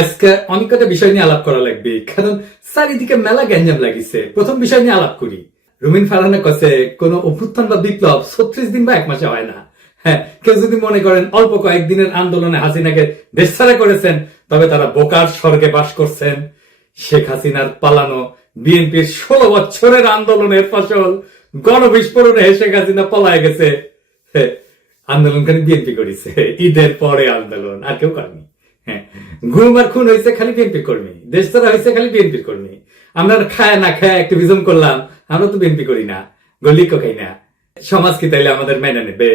আজকে অনেক কটা বিষয় নিয়ে আলাপ করা লাগবে কারণ চারিদিকে মেলা গ্যাঞ্জাম লাগিছে প্রথম বিষয় নিয়ে আলাপ করি রুমিন কছে অভ্যুত্থান বা বিপ্লব ছত্রিশ দিন বা এক মাসে হয় না হ্যাঁ কেউ যদি মনে করেন অল্প কয়েকদিনের আন্দোলনে হাসিনাকে করেছেন তবে তারা বোকার স্বর্গে বাস করছেন শেখ হাসিনার পালানো বিএনপির ষোলো বছরের আন্দোলনের ফসল গণবিস্ফোরণে শেখ হাসিনা পলায় গেছে হ্যাঁ, আন্দোলনকারী বিএনপি করেছে ঈদের পরে আন্দোলন আর কেউ করেনি ঘুম খুন হয়েছে খালি বিএনপি কর্মী দেশ ছাড়া হয়েছে খালি বিএনপি কর্মী আমরা খায় না খায় অ্যাক্টিভিজম করলাম আমরা তো বিএনপি করি না গলিকও খাই না সমাজ কি তাইলে আমাদের মেনে নেবে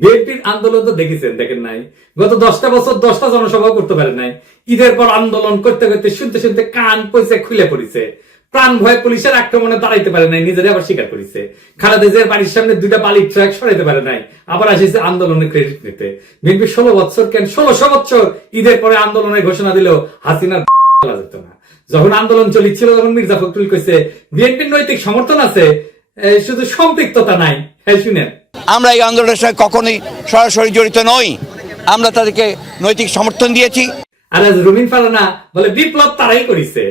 বিএনপির আন্দোলন তো দেখেছেন দেখেন নাই গত দশটা বছর দশটা জনসভা করতে পারে নাই ঈদের পর আন্দোলন করতে করতে শুনতে শুনতে কান পয়সা খুলে পড়েছে প্রাণ ভয়ে পুলিশের আক্রমণে দাঁড়াইতে পারে নাই নিজেরা আবার স্বীকার করেছে খালেদাজের বাড়ির সামনে দুইটা বালির ট্রাক সরাইতে পারে নাই আবার আসেছে আন্দোলনে ক্রেডিট নিতে বিএনপি ষোলো বছর কেন ষোলোশো বছর ঈদের পরে আন্দোলনের ঘোষণা দিলেও হাসিনার খেলা যেত না যখন আন্দোলন চলিছিল তখন মির্জা ফখরুল কইছে বিএনপির নৈতিক সমর্থন আছে শুধু সম্পৃক্ততা নাই হ্যাঁ শুনেন আমরা এই আন্দোলনের সঙ্গে কখনোই সরাসরি জড়িত নই আমরা তাদেরকে নৈতিক সমর্থন দিয়েছি আর রুমিন ফারানা বলে বিপ্লব তারাই করেছে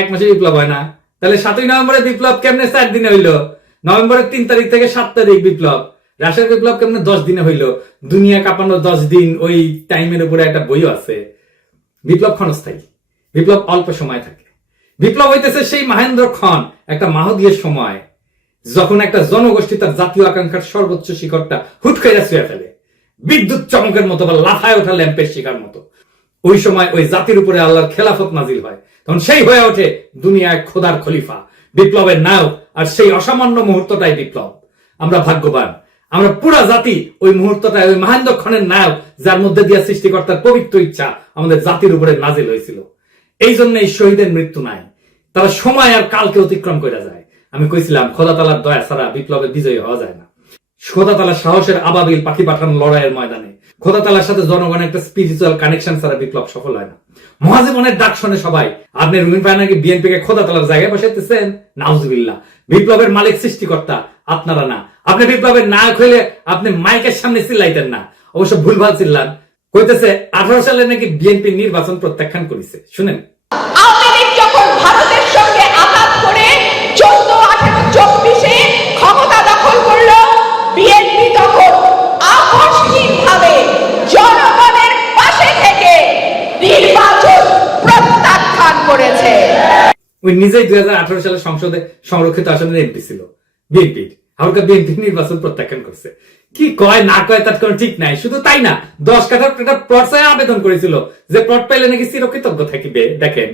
এক মাসে বিপ্লব হয় না তাহলে সাতই নভেম্বরে বিপ্লব কেমনে চার দিনে হইলো নভেম্বরের তিন তারিখ থেকে সাত তারিখ বিপ্লব রাশিয়ার বিপ্লব কেমনে দশ দিনে হইলো দুনিয়া কাঁপানো দশ দিন ওই টাইমের উপরে একটা বইও আছে বিপ্লব ক্ষণস্থায়ী বিপ্লব অল্প সময় থাকে বিপ্লব হইতেছে সেই মহেন্দ্র ক্ষণ একটা মাহদিয়ের সময় যখন একটা জনগোষ্ঠী তার জাতীয় আকাঙ্ক্ষার সর্বোচ্চ শিখরটা হুট খাইয়া ছুঁয়ে ফেলে বিদ্যুৎ চমকের মতো বা লাফায় ওঠা ল্যাম্পের শিকার মতো ওই সময় ওই জাতির উপরে আল্লাহর খেলাফত নাজিল হয় তখন সেই হয়ে ওঠে দুনিয়ায় খোদার খলিফা বিপ্লবের নায়ক আর সেই অসামান্য মুহূর্তটাই বিপ্লব আমরা ভাগ্যবান আমরা পুরা জাতি ওই মুহূর্তটাই ওই মহেন্দ্র খনের নায়ক যার মধ্যে দিয়ে সৃষ্টিকর্তার পবিত্র ইচ্ছা আমাদের জাতির উপরে নাজিল হয়েছিল এই জন্য এই শহীদের মৃত্যু নাই তারা সময় আর কালকে অতিক্রম করে যায় আমি কইছিলাম খোদা তালার দয়া ছাড়া বিপ্লবে বিজয়ী হওয়া যায় না খোদা তালার সাহসের আবাবিল পাখি পাঠানো লড়াইয়ের ময়দানে খোদা তালার সাথে জনগণের একটা স্পিরিচুয়াল কানেকশন ছাড়া বিপ্লব সফল হয় না মহাজীবনের ডাক শোনে সবাই আপনি রুমিন ভাই নাকি বিএনপি কে খোদা তলার জায়গায় বসাইতেছেন নাউজবিল্লা বিপ্লবের মালিক সৃষ্টিকর্তা আপনারা না আপনি বিপ্লবের নায়ক হইলে আপনি মাইকের সামনে চিল্লাইতেন না অবশ্য ভুলভাল চিল্লান কইতেছে আঠারো সালে নাকি বিএনপি নির্বাচন প্রত্যাখ্যান করেছে শুনেন উনি নিজেই দুই সালে সংসদে সংরক্ষিত আসনের এমপি ছিল বিএনপির হালকা বিএনপি নির্বাচন প্রত্যাখ্যান করছে কি কয় না কয় তার কোনো ঠিক নাই শুধু তাই না দশ কাঠার একটা প্লট আবেদন করেছিল যে প্লট পাইলে নাকি চিরকৃতজ্ঞ থাকিবে দেখেন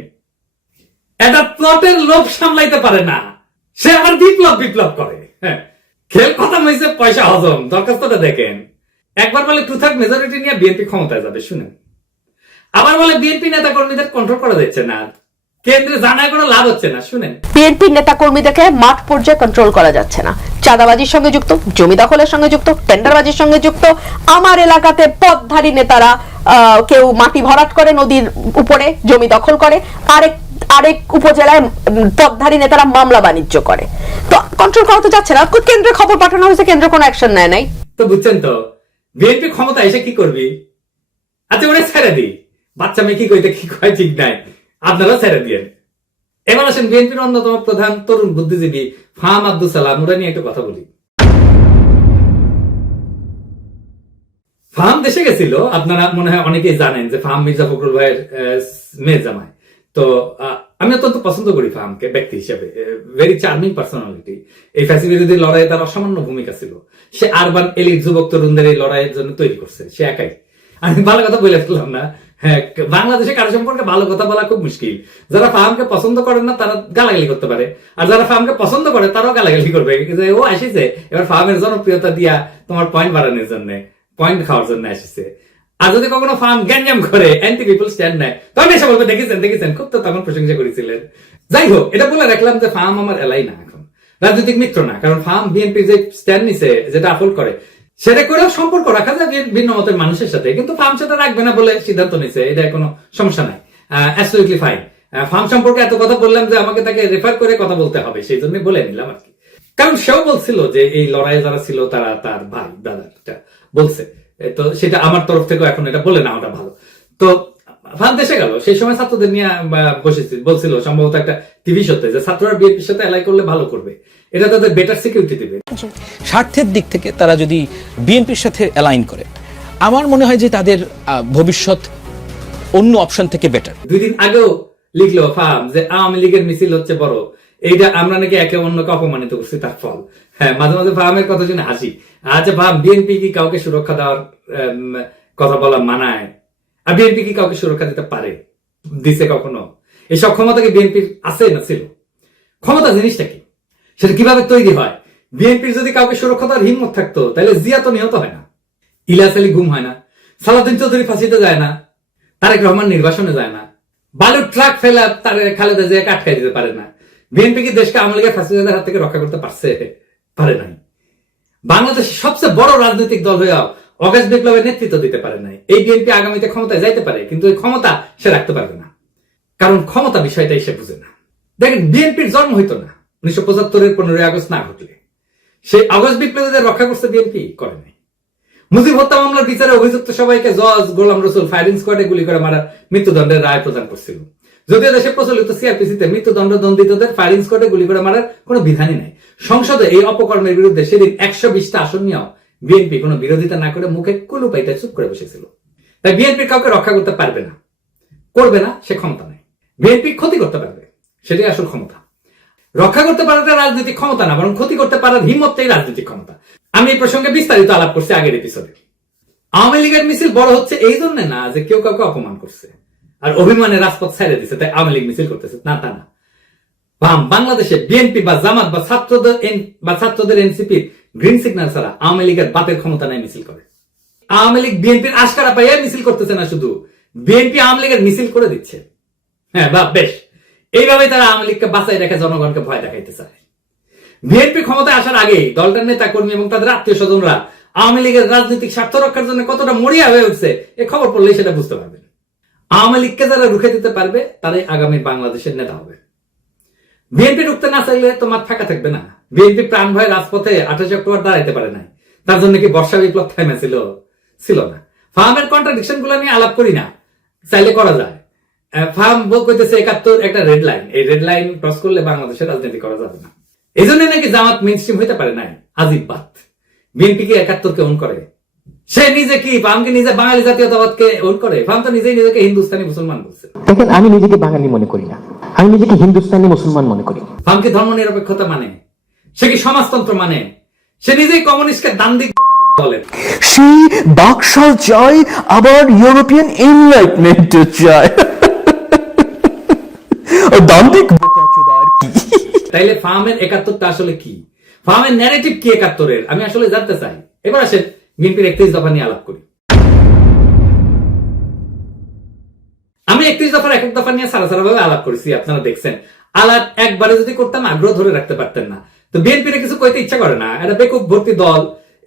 এটা প্লটের লোভ সামলাইতে পারে না সে আবার বিপ্লব বিপ্লব করে হ্যাঁ, খেল খতম হয়েছে পয়সা হজম দরখাস্তটা দেখেন একবার বলে টু থার্ড মেজরিটি নিয়ে বিএনপি ক্ষমতায় যাবে শুনে আবার বলে বিএনপি নেতা কর্মীদের কন্ট্রোল করা যাচ্ছে না কেন্দ্রে মাঠ পর্যায়ে কন্ট্রোল করা যাচ্ছে না চাঁদাবাজির সঙ্গে যুক্ত জমি দখলের সঙ্গে যুক্ত টেন্ডারবাজির সঙ্গে যুক্ত আমার এলাকাতে পথধারী নেতারা কেউ মাটি ভরাট করে নদীর উপরে জমি দখল করে আরেক আরেক উপজেলায় পথধারী নেতারা মামলা বাণিজ্য করে তো কন্ট্রোল করা তো যাচ্ছে না কেন্দ্রে খবর পাঠানো হয়েছে কেন্দ্র কোনো অ্যাকশন নেয় নাই তো বুঝছেন তো বিএনপি ক্ষমতা এসে কি করবি আচ্ছা ছেড়ে দি বাচ্চা মেয়ে কি কইতে কি কয় ঠিক নাই আপনারা ছেড়ে দিয়েন এবার আসেন বিএনপির অন্যতম প্রধান তরুণ বুদ্ধিজীবী ফাহাম আব্দুল সালাম ওরা নিয়ে একটা কথা বলি ফাহাম দেশে গেছিল আপনারা মনে হয় অনেকেই জানেন যে ফাহাম মির্জা ফখরুল ভাইয়ের মেয়ে জামাই তো আমি অত্যন্ত পছন্দ করি ফাহামকে ব্যক্তি হিসেবে ভেরি চার্মিং পার্সোনালিটি এই ফ্যাসি বিরোধী লড়াইয়ে তার অসামান্য ভূমিকা ছিল সে আরবান এলি যুবক তরুণদের এই লড়াইয়ের জন্য তৈরি করছে সে একাই আমি ভালো কথা বলে ফেললাম না হ্যাঁ, বাংলাদেশে কারো সম্পর্কে ভালো কথা বলা খুব মুশকিল যারা ফার্মকে পছন্দ করে না তারা গালাগালি করতে পারে আর যারা ফার্মকে পছন্দ করে তারাও গালাগালি করবে যে ও আসিছে এবার ফার্মের জনপ্রিয়তা দিয়া তোমার পয়েন্ট বাড়ানোর জন্য পয়েন্ট খাওয়ার জন্য আসিছে আর যদি কখনো ফার্ম গ্যাঞ্জাম করে অ্যান্টি পিপুল স্ট্যান্ড নেয় তখন এসে বলবে দেখেছেন দেখেছেন খুব তো তখন প্রশংসা করেছিলেন যাই হোক এটা বলে রাখলাম যে ফার্ম আমার এলাই না এখন রাজনৈতিক মিত্র না কারণ ফার্ম বিএনপি যে স্ট্যান্ড নিছে যেটা আফোল্ড করে সেটা করেও সম্পর্ক রাখা যায় ভিন্ন মতের মানুষের সাথে কিন্তু ফার্ম সেটা রাখবে না বলে সিদ্ধান্ত নিছে এটা কোনো সমস্যা নাই অ্যাবসলিউটলি ফাইন ফার্ম সম্পর্কে এত কথা বললাম যে আমাকে তাকে রেফার করে কথা বলতে হবে সেই জন্য বলে নিলাম আর কি কারণ সেও বলছিল যে এই লড়াই যারা ছিল তারা তার ভাই দাদাটা বলছে তো সেটা আমার তরফ থেকে এখন এটা বলে না ওটা ভালো তো ফান দেশে গেল সেই সময় ছাত্রদের নিয়ে বসেছি বলছিল সম্ভবত একটা টিভি শোতে যে ছাত্ররা বিএপির সাথে এলাই করলে ভালো করবে এটা তাদের বেটার সিকিউরিটি দেবে স্বার্থের দিক থেকে তারা যদি বিএনপির সাথে অ্যালাইন করে আমার মনে হয় যে তাদের ভবিষ্যৎ অন্য অপশন থেকে বেটার দুই দিন আগেও লিখলো ফার্ম যে আওয়ামী লীগের মিছিল হচ্ছে বড় এইটা আমরা নাকি একে অন্যকে অপমানিত করছি তার ফল হ্যাঁ মাঝে মাঝে ফার্মের কথা শুনে হাসি আচ্ছা ভাব বিএনপি কি কাউকে সুরক্ষা দেওয়ার কথা বলা মানায় আর বিএনপি কি কাউকে সুরক্ষা দিতে পারে দিছে কখনো এই সব ক্ষমতা কি বিএনপির আছে না ছিল ক্ষমতা জিনিসটা কি সেটা কিভাবে তৈরি হয় বিএনপির যদি কাউকে সুরক্ষা দেওয়ার হিম্মত থাকতো তাহলে জিয়া তো নিহত হয় না ইলাস আলী ঘুম হয় না সালাদিন চৌধুরী ফাঁসিতে যায় না তারেক রহমান নির্বাসনে যায় না বালুর ট্রাক ফেলা তার খালেদা জিয়াকে আটকাই দিতে পারে না বিএনপি কি দেশকে আওয়ামী লীগের ফাঁসিদের হাত থেকে রক্ষা করতে পারছে পারে নাই বাংলাদেশের সবচেয়ে বড় রাজনৈতিক দল হয়েও অগাস্ট বিপ্লবের নেতৃত্ব দিতে পারে নাই এই বিএনপি আগামীতে ক্ষমতায় যাইতে পারে কিন্তু এই ক্ষমতা সে রাখতে পারবে না কারণ ক্ষমতা বিষয়টাই সে বুঝে না দেখেন বিএনপির জন্ম হইতো না উনিশশো পঁচাত্তরের পনেরোই আগস্ট না ঘটলে সেই আগস্ট বিপ্লবীদের রক্ষা করতে বিএনপি করেনি মুজিব হত্যা মামলার বিচারে অভিযুক্ত সবাইকে জজ গোলাম রসুল ফায়ারিং স্কোয়াডে গুলি করে মারা মৃত্যুদণ্ডের রায় প্রদান করছিল যদিও দেশে প্রচলিত সিআরপিসিতে মৃত্যুদণ্ড দণ্ডিতদের ফায়ারিং স্কোয়াডে গুলি করে মারার কোনো বিধানই নাই সংসদে এই অপকর্মের বিরুদ্ধে সেদিন একশো বিশটা আসন নিয়েও বিএনপি কোনো বিরোধিতা না করে মুখে কুলু পাইতে চুপ করে বসেছিল তাই বিএনপি কাউকে রক্ষা করতে পারবে না করবে না সে ক্ষমতা নেই বিএনপি ক্ষতি করতে পারবে সেটাই আসল ক্ষমতা রক্ষা করতে পারাটা রাজনৈতিক ক্ষমতা না বরং ক্ষতি করতে পারার হিম্মতটাই রাজনৈতিক ক্ষমতা আমি এই প্রসঙ্গে বিস্তারিত আলাপ করছি আগের এপিসোডে আওয়ামী লীগের মিছিল বড় হচ্ছে এই জন্য না যে কেউ কাউকে অপমান করছে আর অভিমানের রাজপথ ছেড়ে দিচ্ছে তাই আওয়ামী লীগ মিছিল করতেছে না তা না বাম বাংলাদেশে বিএনপি বা জামাত বা ছাত্রদের বা ছাত্রদের এনসিপির গ্রিন সিগন্যাল ছাড়া আওয়ামী লীগের বাতের ক্ষমতা নেই মিছিল করে আওয়ামী লীগ বিএনপির আশকারা পাইয়া মিছিল করতেছে না শুধু বিএনপি আওয়ামী লীগের মিছিল করে দিচ্ছে হ্যাঁ বা বেশ এইভাবে তারা আওয়ামী লীগকে বাঁচাই রেখে জনগণকে ভয় দেখাইতে চায় বিএনপি ক্ষমতায় আসার আগে দলটার নেতা কর্মী এবং তাদের আত্মীয় স্বজনরা আওয়ামী লীগের রাজনৈতিক স্বার্থ রক্ষার জন্য কতটা মরিয়া হয়ে উঠছে এ খবর পড়লেই সেটা বুঝতে পারবেন আওয়ামী লীগকে যারা রুখে দিতে পারবে তারাই আগামী বাংলাদেশের নেতা হবে বিএনপি রুখতে না চাইলে তোমার ফাঁকা থাকবে না বিএনপি প্রাণ ভয় রাজপথে আঠাশে অক্টোবর দাঁড়াইতে পারে নাই তার জন্য কি বর্ষা বিপ্লব থেমেছিল ছিল না ফার্মের কন্ট্রাডিকশন গুলো আমি আলাপ করি না চাইলে করা যায় ফার্ম বউ করতেছে একাত্তর একটা রেড লাইন এই রেড লাইন ক্রস করলে বাংলাদেশের রাজনীতি করা যাবে না এই জন্য নাকি জামাত মেন স্ট্রিম হইতে পারে নাই আজিব বাদ বিএনপি কে একাত্তর কে অন করে সে নিজে কি ফার্মকে নিজে বাঙালি জাতীয়তাবাদকে অন করে ফার্ম তো নিজেই নিজেকে হিন্দুস্তানি মুসলমান বলছে দেখেন আমি নিজেকে বাঙালি মনে করি না আমি নিজেকে হিন্দুস্তানি মুসলমান মনে করি ধর্ম নিরপেক্ষতা মানে সে কি সমাজতন্ত্র মানে সে নিজেই কমিউনিস্টকে দান্দিক সেই বাকশাল চায় আবার ইউরোপিয়ান এনলাইটমেন্ট চায় কি তাইলে ফার্মের একাত্তরটা আসলে কি ফার্মের ন্যারেটিভ কি একাত্তরের আমি আসলে জানতে চাই এবার আসেন একত্রিশ দফা নিয়ে আলাপ করি আমি একত্রিশ দফার দফা নিয়ে আলাপ করেছি আপনারা দেখছেন আলাপ একবারে যদি করতাম আগ্রহ ধরে রাখতে পারতেন না তো বিএনপির কিছু কইতে ইচ্ছা করে না এটা বেকুব ভর্তি দল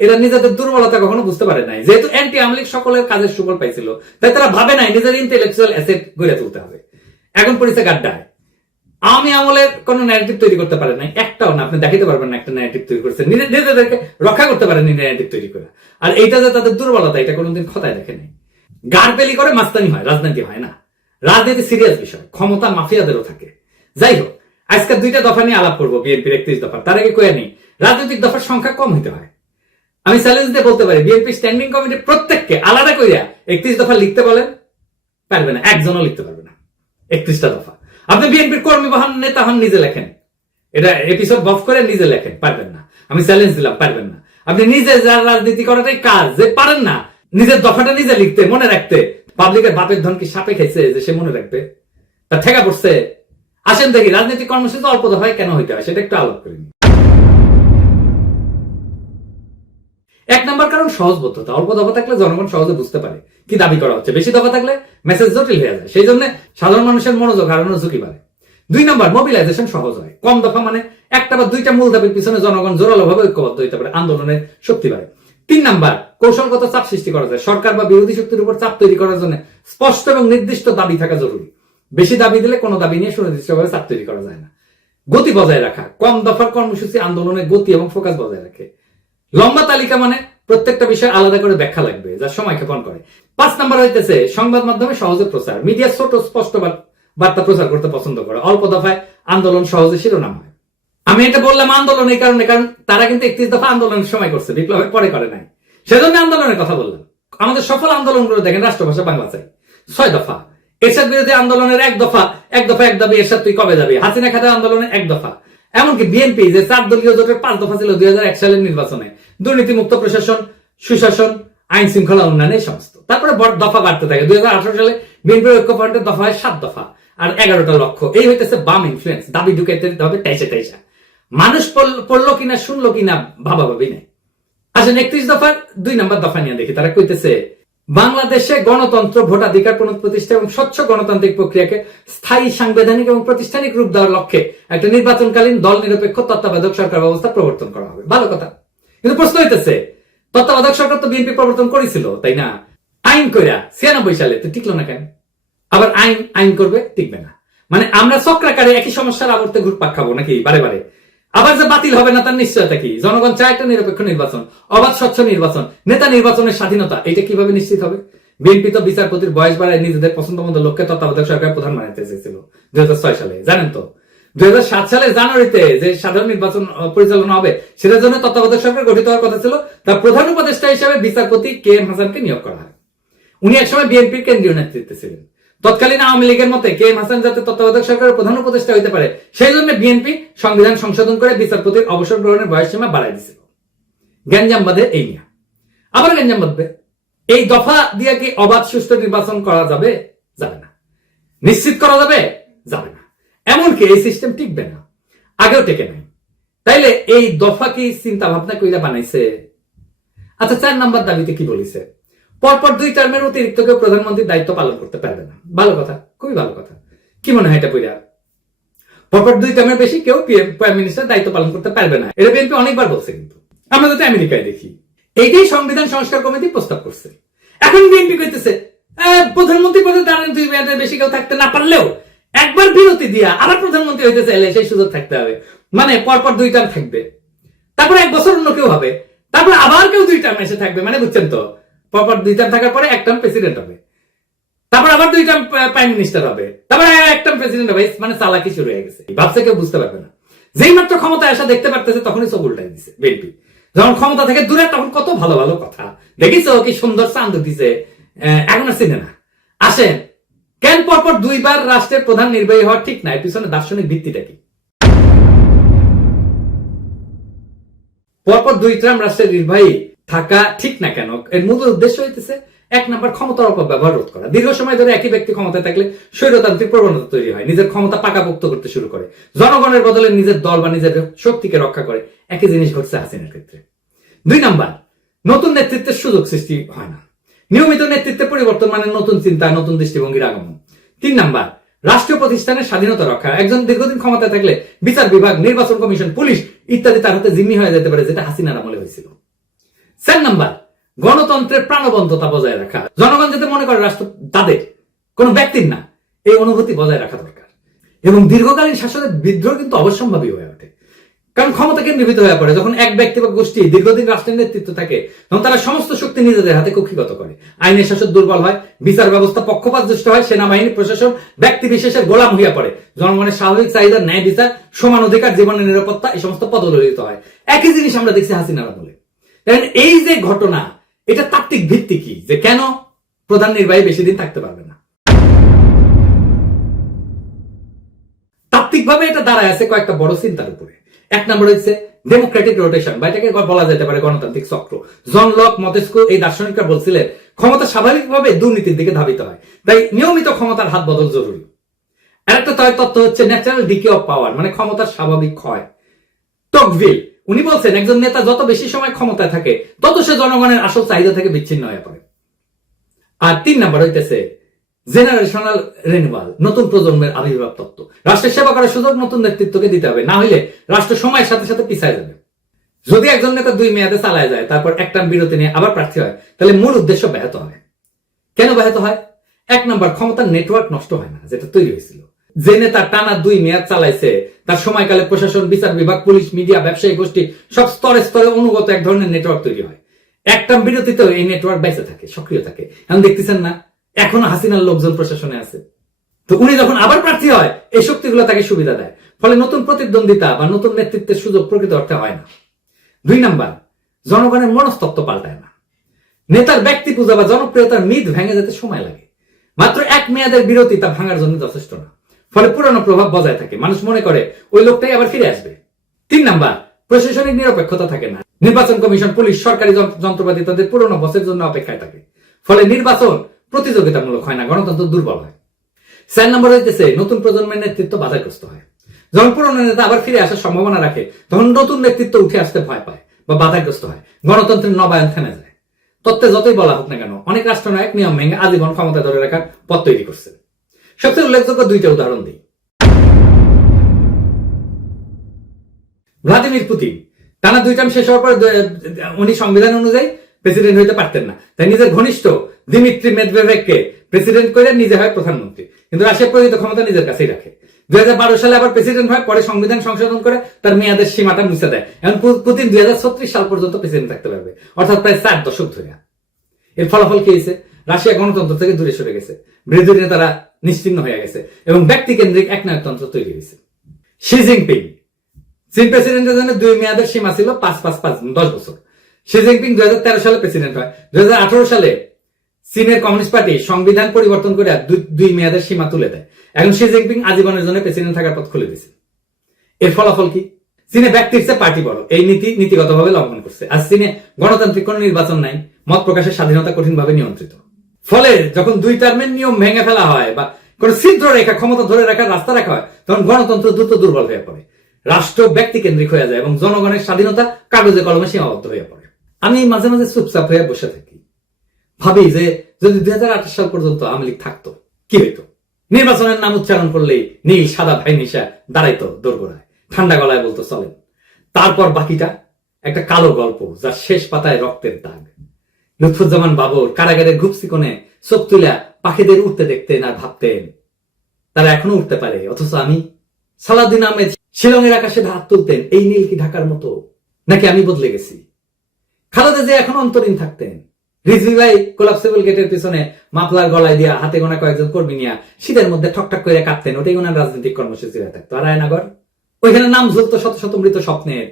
এরা নিজেদের দুর্বলতা কখনো বুঝতে পারে নাই যেহেতু অ্যান্টি আমলিক সকলের কাজের সুফল পাইছিল তাই তারা ভাবে নাই নিজের ইন্টেলেকচুয়াল অ্যাসেট গড়ে তুলতে হবে এখন পড়েছে গাড্ডায় আমি আমলের কোনো ন্যারেটিভ তৈরি করতে পারেন নাই একটাও না আপনি দেখাতে পারবেন না একটা ন্যারেটিভ তৈরি করছে নিজেদেরকে রক্ষা করতে পারেন ন্যারেটিভ তৈরি করে আর এইটা যে তাদের দুর্বলতা এটা কোনোদিন খতায় দেখে নাই গাড়পেলি করে মাস্তানি হয় রাজনীতি হয় না রাজনীতি সিরিয়াস বিষয় ক্ষমতা মাফিয়াদেরও থাকে যাই হোক আজকে দুইটা দফা নিয়ে আলাপ করবো বিএনপির একত্রিশ দফা তার আগে কয়ে নেই রাজনৈতিক দফার সংখ্যা কম হইতে হয় আমি চ্যালেঞ্জ দিয়ে বলতে পারি বিএনপি স্ট্যান্ডিং কমিটি প্রত্যেককে আলাদা করিয়া একত্রিশ দফা লিখতে বলেন পারবে না একজনও লিখতে পারবে না একত্রিশটা দফা আপনি বিএনপির কর্মী বাহন নেতা হন নিজে লেখেন এটা এপিসোড বফ করে নিজে লেখেন পারবেন না আমি চ্যালেঞ্জ দিলাম পারবেন না আপনি নিজে যার রাজনীতি করাটাই কাজ যে পারেন না নিজের দফাটা নিজে লিখতে মনে রাখতে পাবলিকের বাপের ধন কি সাপে খেয়েছে যে সে মনে রাখবে তা ঠেকা পড়ছে আসেন দেখি রাজনীতি কর্মসূচি অল্প দফায় কেন হইতে হয় সেটা একটু আলোক করিনি এক নম্বর কারণ সহজবদ্ধতা অল্প দফা থাকলে জনগণ সহজে বুঝতে পারে কি দাবি করা হচ্ছে বেশি দফা থাকলে মেসেজ জটিল হয়ে যায় সেই জন্য সাধারণ মানুষের মনোযোগ হারানোর ঝুঁকি বাড়ে দুই নম্বর মোবিলাইজেশন সহজ হয় কম দফা মানে একটা বা দুইটা মূল দাবির পিছনে জনগণ জোরালো ভাবে ঐক্যবদ্ধ হইতে পারে আন্দোলনের শক্তি বাড়ে তিন নম্বর কৌশলগত চাপ সৃষ্টি করা যায় সরকার বা বিরোধী শক্তির উপর চাপ তৈরি করার জন্য স্পষ্ট এবং নির্দিষ্ট দাবি থাকা জরুরি বেশি দাবি দিলে কোনো দাবি নিয়ে সুনির্দিষ্টভাবে চাপ তৈরি করা যায় না গতি বজায় রাখা কম দফার কর্মসূচি আন্দোলনের গতি এবং ফোকাস বজায় রাখে লম্বা তালিকা মানে প্রত্যেকটা বিষয় আলাদা করে ব্যাখ্যা লাগবে যা সময় ক্ষেপণ করে পাঁচ নাম্বার হইতেছে সংবাদ মাধ্যমে সহজে প্রচার মিডিয়া ছোট স্পষ্ট বার্তা প্রচার করতে পছন্দ করে অল্প দফায় আন্দোলন সহজে শিরোনাম হয় আমি এটা বললাম আন্দোলন এই কারণে কারণ তারা কিন্তু একত্রিশ দফা আন্দোলনের সময় করছে বিপ্লবের পরে করে নাই সেজন্য আন্দোলনের কথা বললাম আমাদের সফল আন্দোলনগুলো দেখেন রাষ্ট্রভাষা বাংলা চাই ছয় দফা এরশাদ বিরোধী আন্দোলনের এক দফা এক দফা এক দাবি এরশাদ তুই কবে যাবি হাসিনা খাতা আন্দোলনের এক দফা এমনকি বিএনপি যে চার দলীয় জোটের পাঁচ দফা ছিল দুই সালের নির্বাচনে দুর্নীতিমুক্ত প্রশাসন সুশাসন আইন শৃঙ্খলা উন্নয়নে সমস্ত তারপরে দফা বাড়তে থাকে দুই সালে বিএনপির ঐক্য ফ্রন্টের দফা হয় সাত দফা আর এগারোটা লক্ষ্য এই হইতেছে বাম ইনফ্লুয়েন্স দাবি ঢুকাইতে হবে তাইসে তাইসা মানুষ পড়লো কিনা শুনলো কিনা ভাবা ভাবি নাই আচ্ছা একত্রিশ দফার দুই নম্বর দফা নিয়ে দেখি তারা কইতেছে বাংলাদেশে গণতন্ত্র ভোটাধিকার পুন প্রতিষ্ঠা এবং স্বচ্ছ গণতান্ত্রিক প্রক্রিয়াকে স্থায়ী সাংবিধানিক এবং প্রাতিষ্ঠানিক রূপ দেওয়ার লক্ষ্যে একটা নির্বাচনকালীন দল নিরপেক্ষ তত্ত্বাবধায়ক সরকার ব্যবস্থা প্রবর্তন করা হবে ভালো কথা কিন্তু প্রশ্ন হইতেছে তত্ত্বাবধায়ক সরকার তো বিএনপি প্রবর্তন করেছিল তাই না আইন কইরা ছিয়ানব্বই সালে তো টিকলো না কেন আবার আইন আইন করবে টিকবে না মানে আমরা চক্রাকারে একই সমস্যার আবর্তে ঘুরপাক খাবো নাকি বারে বারে আবার যে বাতিল হবে না তার নিশ্চয়তা কি জনগণ চায় একটা নিরপেক্ষ নির্বাচন অবাধ স্বচ্ছ নির্বাচন নেতা নির্বাচনের স্বাধীনতা এটা কিভাবে নিশ্চিত হবে বিএনপি তো বিচারপতির বয়স বাড়ায় নিজেদের পছন্দ মতো লক্ষ্যে তত্ত্বাবধায়ক সরকার প্রধান বানাতে চেয়েছিল দুই সালে জানেন তো দুই সালের জানুয়ারিতে যে সাধারণ নির্বাচন পরিচালনা হবে সেটার জন্য তত্ত্বাবধায়ক সরকার গঠিত হওয়ার কথা ছিল তার প্রধান উপদেষ্টা বিচারপতি কে এম হাসানকে নিয়োগ করা হয় উনি একসময় বিএনপির কেন্দ্রীয় নেতৃত্বে ছিলেন তৎকালীন আওয়ামী লীগের মতে কে এম হাসান যাতে তত্ত্বাবধায়ক সরকারের প্রধান উপদেষ্টা হইতে পারে সেই জন্য বিএনপি সংবিধান সংশোধন করে বিচারপতির অবসর গ্রহণের বয়স সীমা বাড়াই দিয়েছিল গ্যাঞ্জাম বাদে এই নিয়ে আবার গ্যাঞ্জাম বাদবে এই দফা দিয়ে কি অবাধ সুস্থ নির্বাচন করা যাবে যাবে না নিশ্চিত করা যাবে যাবে না এমনকি এই সিস্টেম টিকবে না আগেও টেকে নাই তাইলে এই দফা কি চিন্তা ভাবনা কইলা বানাইছে আচ্ছা চার নাম্বার দাবিতে কি বলিছে পরপর দুই টার্মের অতিরিক্ত কেউ প্রধানমন্ত্রীর দায়িত্ব পালন করতে পারবে না ভালো কথা খুবই ভালো কথা কি মনে হয় এটা বইরা পরপর দুই টার্মের বেশি কেউ প্রাইম মিনিস্টার দায়িত্ব পালন করতে পারবে না এটা বিএনপি অনেকবার বলছে কিন্তু আমরা তো আমেরিকায় দেখি এইটাই সংবিধান সংস্কার কমিটি প্রস্তাব করছে এখন বিএনপি কইতেছে প্রধানমন্ত্রী পদে দাঁড়ানোর দুই মেয়াদের বেশি কেউ থাকতে না পারলেও একবার বিরতি দিয়া আবার প্রধানমন্ত্রী হইতে চাইলে সেই সুযোগ থাকতে হবে মানে পরপর দুই টার্ম থাকবে তারপরে এক বছর অন্য কেউ হবে তারপরে আবার কেউ দুই টার্ম এসে থাকবে মানে বুঝছেন তো পরপর দুই টার্ম থাকার পরে এক টার্ম প্রেসিডেন্ট হবে তারপর আবার দুই টার্ম প্রাইম মিনিস্টার হবে তারপর এক টার্ম প্রেসিডেন্ট হবে মানে চালাকি শুরু হয়ে গেছে ভাবছে কেউ বুঝতে পারবে না যেই মাত্র ক্ষমতা আসা দেখতে পারতেছে তখনই সব উল্টাই দিছে বিএনপি যখন ক্ষমতা থেকে দূরে তখন কত ভালো ভালো কথা দেখিছ কি সুন্দর চান্দ দিছে এখন আর আসেন কেন পরপর দুইবার রাষ্ট্রের প্রধান নির্বাহী হওয়া ঠিক না এর পিছনে দার্শনিক ভিত্তিটা কি পরপর দুই ট্রাম রাষ্ট্রের নির্বাহী থাকা ঠিক না কেন এর মূল উদ্দেশ্য হইতেছে এক নাম্বার ক্ষমতার অপব্যবহার রোধ করা দীর্ঘ সময় ধরে একই ব্যক্তি ক্ষমতায় থাকলে স্বৈরতান্ত্রিক প্রবণতা তৈরি হয় নিজের ক্ষমতা পাকাপোক্ত করতে শুরু করে জনগণের বদলে নিজের দল বা নিজের শক্তিকে রক্ষা করে একই জিনিস ঘটছে হাসিনের ক্ষেত্রে দুই নাম্বার নতুন নেতৃত্বের সুযোগ সৃষ্টি হয় না নিয়মিত নেতৃত্বে পরিবর্তন মানে নতুন চিন্তা নতুন দৃষ্টিভঙ্গির আগমন তিন নাম্বার রাষ্ট্রীয় প্রতিষ্ঠানের স্বাধীনতা রক্ষা একজন দীর্ঘদিন ক্ষমতায় থাকলে বিচার বিভাগ নির্বাচন কমিশন পুলিশ ইত্যাদি তার হাতে জিম্মি হয়ে যেতে পারে যেটা হাসিনার আমলে হয়েছিল চার নাম্বার গণতন্ত্রের প্রাণবন্ততা বজায় রাখা জনগণ যাতে মনে করে রাষ্ট্র তাদের কোনো ব্যক্তির না এই অনুভূতি বজায় রাখা দরকার এবং দীর্ঘকালীন শাসনের বিদ্রোহ কিন্তু অবশ্যম্ভাবী হয়ে ওঠে কারণ ক্ষমতা কেন্দ্রীভূত হয়ে পড়ে যখন এক ব্যক্তি বা গোষ্ঠী দীর্ঘদিন রাষ্ট্রের নেতৃত্ব থাকে তখন তারা সমস্ত শক্তি নিজেদের হাতে কক্ষিগত করে আইনের শাসক দুর্বল হয় বিচার ব্যবস্থা পক্ষপাত দুষ্ট হয় সেনাবাহিনী প্রশাসন ব্যক্তি বিশেষের গোলাম হইয়া পড়ে জনগণের স্বাভাবিক চাহিদা ন্যায় বিচার সমান অধিকার জীবনের নিরাপত্তা এই সমস্ত পদদলিত হয় একই জিনিস আমরা দেখছি হাসিনারা বলে কারণ এই যে ঘটনা এটা তাত্ত্বিক ভিত্তি কি যে কেন প্রধান নির্বাহী বেশি দিন থাকতে পারবে না তাত্ত্বিকভাবে এটা দাঁড়ায় আছে কয়েকটা বড় চিন্তার উপরে এক নম্বর হচ্ছে ডেমোক্রেটিক রোটেশন বা এটাকে বলা যেতে পারে গণতান্ত্রিক চক্র জন লক মতেস্কো এই দার্শনিকরা বলছিলেন ক্ষমতা স্বাভাবিকভাবে দুর্নীতির দিকে ধাবিত হয় তাই নিয়মিত ক্ষমতার হাত বদল জরুরি আরেকটা তত্ত্ব হচ্ছে ন্যাচারাল ডিকে অফ পাওয়ার মানে ক্ষমতার স্বাভাবিক ক্ষয় টকভিল উনি বলছেন একজন নেতা যত বেশি সময় ক্ষমতায় থাকে তত সে জনগণের আসল চাহিদা থেকে বিচ্ছিন্ন হয়ে পড়ে আর তিন নাম্বার হইতেছে জেনারেশনাল রেনুয়াল নতুন প্রজন্মের আবির্ভাব তত্ত্ব রাষ্ট্রের সেবা করার সুযোগ নতুন নেতৃত্বকে দিতে হবে না হলে রাষ্ট্র সময়ের সাথে সাথে পিছায় যাবে যদি একজন নেতা দুই মেয়াদে চালায় যায় তারপর একটা বিরতি নিয়ে আবার প্রার্থী হয় তাহলে মূল উদ্দেশ্য ব্যাহত হয় কেন ব্যাহত হয় এক নম্বর ক্ষমতার নেটওয়ার্ক নষ্ট হয় না যেটা তৈরি হয়েছিল যে নেতা টানা দুই মেয়াদ চালাইছে তার সময়কালে প্রশাসন বিচার বিভাগ পুলিশ মিডিয়া ব্যবসায়ী গোষ্ঠী সব স্তরে স্তরে অনুগত এক ধরনের নেটওয়ার্ক তৈরি হয় একটা বিরতিতেও এই নেটওয়ার্ক বেঁচে থাকে সক্রিয় থাকে এখন দেখতেছেন না এখন হাসিনার লোকজন প্রশাসনে আছে তো উনি যখন আবার প্রার্থী হয় এই শক্তিগুলো তাকে সুবিধা দেয় ফলে নতুন প্রতিদ্বন্দ্বিতা বা নতুন নেতৃত্বের সুযোগ প্রকৃত অর্থে হয় না দুই নাম্বার জনগণের মনস্তত্ত্ব পাল্টায় না নেতার ব্যক্তি পূজা বা জনপ্রিয়তার মিথ ভেঙে যেতে সময় লাগে মাত্র এক মেয়াদের বিরতি তা ভাঙার জন্য যথেষ্ট না ফলে পুরনো প্রভাব বজায় থাকে মানুষ মনে করে ওই লোকটাই আবার ফিরে আসবে তিন নাম্বার প্রশাসনিক নিরপেক্ষতা থাকে না নির্বাচন কমিশন পুলিশ সরকারি যন্ত্রপাতি তাদের পুরনো বসের জন্য অপেক্ষায় থাকে ফলে নির্বাচন প্রতিযোগিতামূলক হয় না গণতন্ত্র দুর্বল হয় চার নম্বর হইতেছে নতুন প্রজন্মের নেতৃত্ব বাধাগ্রস্ত হয় যখন পুরনো নেতা আবার ফিরে আসার সম্ভাবনা রাখে তখন নতুন নেতৃত্ব উঠে আসতে ভয় পায় বা বাধাগ্রস্ত হয় গণতন্ত্রের নবায়ন থেমে যায় তত্ত্বে যতই বলা হোক না কেন অনেক রাষ্ট্রনায়ক নিয়ম ভেঙে আজীবন ক্ষমতা ধরে রাখার পথ তৈরি করছে সবচেয়ে উল্লেখযোগ্য দুইটা উদাহরণ দিই ভ্লাদিমির পুতিন টানা দুই টার্ম শেষ হওয়ার পর উনি সংবিধান অনুযায়ী প্রেসিডেন্ট হইতে পারতেন না তাই নিজের ঘনিষ্ঠ দিমিত্রি মেদভেভেককে প্রেসিডেন্ট করে নিজে হয় প্রধানমন্ত্রী কিন্তু রাশিয়া প্রকৃত ক্ষমতা নিজের কাছেই রাখে দুই সালে আবার প্রেসিডেন্ট হয় পরে সংবিধান সংশোধন করে তার মেয়াদের সীমাটা মুছে দেয় এখন পুতিন দুই সাল পর্যন্ত প্রেসিডেন্ট থাকতে পারবে অর্থাৎ প্রায় চার দশক ধরে এর ফলাফল কি হয়েছে রাশিয়া গণতন্ত্র থেকে দূরে সরে গেছে বিরোধী নেতারা নিশ্চিন্ন হয়ে গেছে এবং ব্যক্তি কেন্দ্রিক এক নায়কতন্ত্র তৈরি হয়েছে শি জিনপিং চীন প্রেসিডেন্টের জন্য দুই মেয়াদের সীমা ছিল পাঁচ পাঁচ পাঁচ দশ বছর শি জিনপিং দুই সালে প্রেসিডেন্ট হয় দুই সালে চীনের কমিউনিস্ট পার্টি সংবিধান পরিবর্তন করে দুই মেয়াদের সীমা তুলে দেয় এখন শি জিনপিং আজীবনের জন্য প্রেসিডেন্ট থাকার পথ খুলে দিয়েছে এর ফলাফল কি চীনে ব্যক্তির চেয়ে পার্টি বড় এই নীতি নীতিগতভাবে লঙ্ঘন করছে আর চীনে গণতান্ত্রিক কোন নির্বাচন নাই মত প্রকাশের স্বাধীনতা কঠিনভাবে নিয়ন্ত্রিত ফলে যখন দুই টার্মের নিয়ম ভেঙে ফেলা হয় বা কোন ছিদ্র রেখা ক্ষমতা ধরে রাখার রাস্তা রাখা হয় তখন গণতন্ত্র দ্রুত দুর্বল হয়ে পড়ে রাষ্ট্র ব্যক্তি কেন্দ্রিক হয়ে যায় এবং জনগণের স্বাধীনতা কাগজে কলমে সীমাবদ্ধ হয়ে পড়ে আমি মাঝে মাঝে চুপচাপ হয়ে বসে থাকি ভাবি যে যদি দুই সাল পর্যন্ত আওয়ামী লীগ থাকতো কি হইতো নির্বাচনের নাম উচ্চারণ করলে নীল সাদা ভাই নিশা দাঁড়াইতো দোরগোড়ায় ঠান্ডা গলায় বলতো চলেন তারপর বাকিটা একটা কালো গল্প যার শেষ পাতায় রক্তের দাগ লুৎফুজ্জামান বাবর কারাগারের ঘুপসি কোণে চোখ তুলা পাখিদের উঠতে দেখতেন আর ভাবতেন তারা এখনো উঠতে পারে অথচ আমি সালাদিন আহমেদ শিলংয়ের আকাশে হাত তুলতেন এই নীল কি ঢাকার মতো নাকি আমি বদলে গেছি খালেদা জিয়া এখন অন্তরীণ থাকতেন রিজভি ভাই গেটের পিছনে মাফলার গলায় দিয়া হাতে গোনা কয়েকজন কর্মী নিয়ে শীতের মধ্যে করে কাঁপতেন ওটাই ওনার রাজনৈতিক কর্মসূচি থাকতো আর ওইখানে নাম শত শত মৃত স্বপ্নের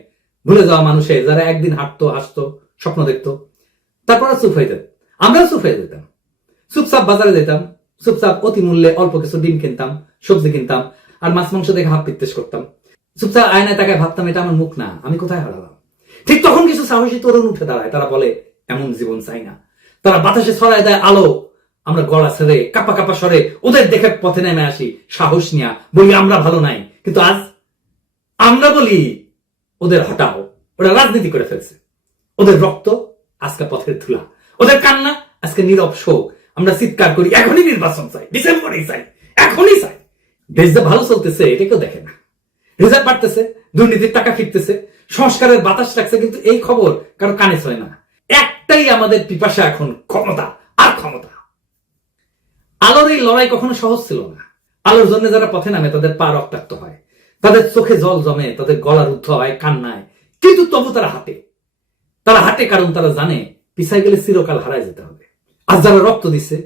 ভুলে যাওয়া যারা একদিন হাঁটতো হাসতো স্বপ্ন দেখতো তারপর চুপ হয়ে যেত আমরাও চুপ হয়ে যেতাম চুপচাপ বাজারে যেতাম চুপচাপ অতি মূল্যে অল্প কিছু ডিম কিনতাম সবজি কিনতাম আর মাছ মাংস দেখে হাফ পিত্তেশ করতাম চুপচাপ আয়নায় তাকে ভাবতাম এটা আমার মুখ না আমি কোথায় হারাব ঠিক তখন কিছু সাহসী তরুণ উঠে দাঁড়ায় তারা বলে এমন জীবন চাই না তারা বাতাসে ছড়ায় দেয় আলো আমরা গলা ছেড়ে কাপা কাপা সরে ওদের দেখে পথে নেমে আসি সাহস নিয়া বলি আমরা ভালো নাই কিন্তু আজ আমরা বলি ওদের হটাও ওরা রাজনীতি করে ফেলছে ওদের রক্ত আজকে পথের ধুলা ওদের কান্না আজকে নীরব শোক আমরা চিৎকার করি এখনই নির্বাচন চাই ডিসেম্বরেই চাই এখনই চাই দেশ যে ভালো চলতেছে এটাকেও দেখে না রিজার্ভ বাড়তেছে দুর্নীতির টাকা ফিরতেছে সংস্কারের বাতাস লাগছে কিন্তু এই খবর কারো কানে ছয় না একটাই আমাদের পিপাসা এখন ক্ষমতা আর ক্ষমতা আলোর এই লড়াই কখনো সহজ ছিল না আলোর জন্য যারা পথে নামে তাদের পা রক্তাক্ত হয় তাদের চোখে জল জমে তাদের গলা রুদ্ধ হয় কান্নায় কিন্তু তবু তারা হাঁটে তারা হাঁটে কারণ তারা জানে পিছাই গেলে চিরকাল হারায় যেতে হবে আর যারা রক্ত দিছে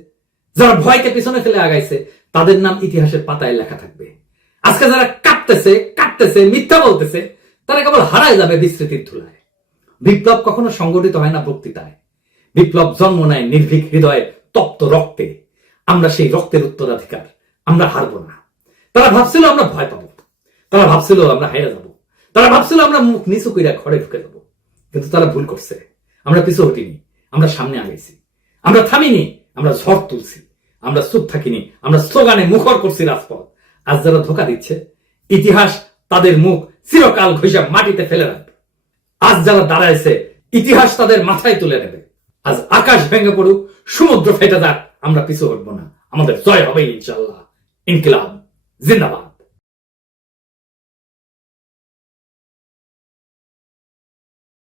যারা ভয়কে পিছনে ফেলে আগাইছে তাদের নাম ইতিহাসের পাতায় লেখা থাকবে আজকে যারা কাটতেছে কাটতেছে মিথ্যা বলতেছে তারা কেবল হারায় যাবে বিস্তৃতির ধুলায় বিপ্লব কখনো সংগঠিত হয় না বক্তৃতায় বিপ্লব জন্ম নেয় নির্ভীক হৃদয়ে তপ্ত রক্তে আমরা সেই রক্তের উত্তরাধিকার আমরা হারবো না তারা ভাবছিল আমরা ভয় পাবো তারা ভাবছিল আমরা হেরে যাব তারা ভাবছিল আমরা মুখ নিচু কইরা ঘরে ঢুকে যাবো কিন্তু তারা ভুল করছে আমরা পিছু হটিনি আমরা সামনে আগেছি আমরা থামিনি আমরা ঝড় তুলছি আমরা চুপ থাকিনি আমরা স্লোগানে মুখর করছি রাজপথ আজ যারা ধোকা দিচ্ছে ইতিহাস তাদের মুখ চিরকাল ঘষা মাটিতে ফেলে রাখবে আজ যারা দাঁড়াইছে ইতিহাস তাদের মাথায় তুলে নেবে আজ আকাশ ভেঙে পড়ুক সমুদ্র ফেটে যাক আমরা পিছু হটবো না আমাদের জয় হবে ইনশাল্লাহ ইনকিলাম জিন্দাবাদ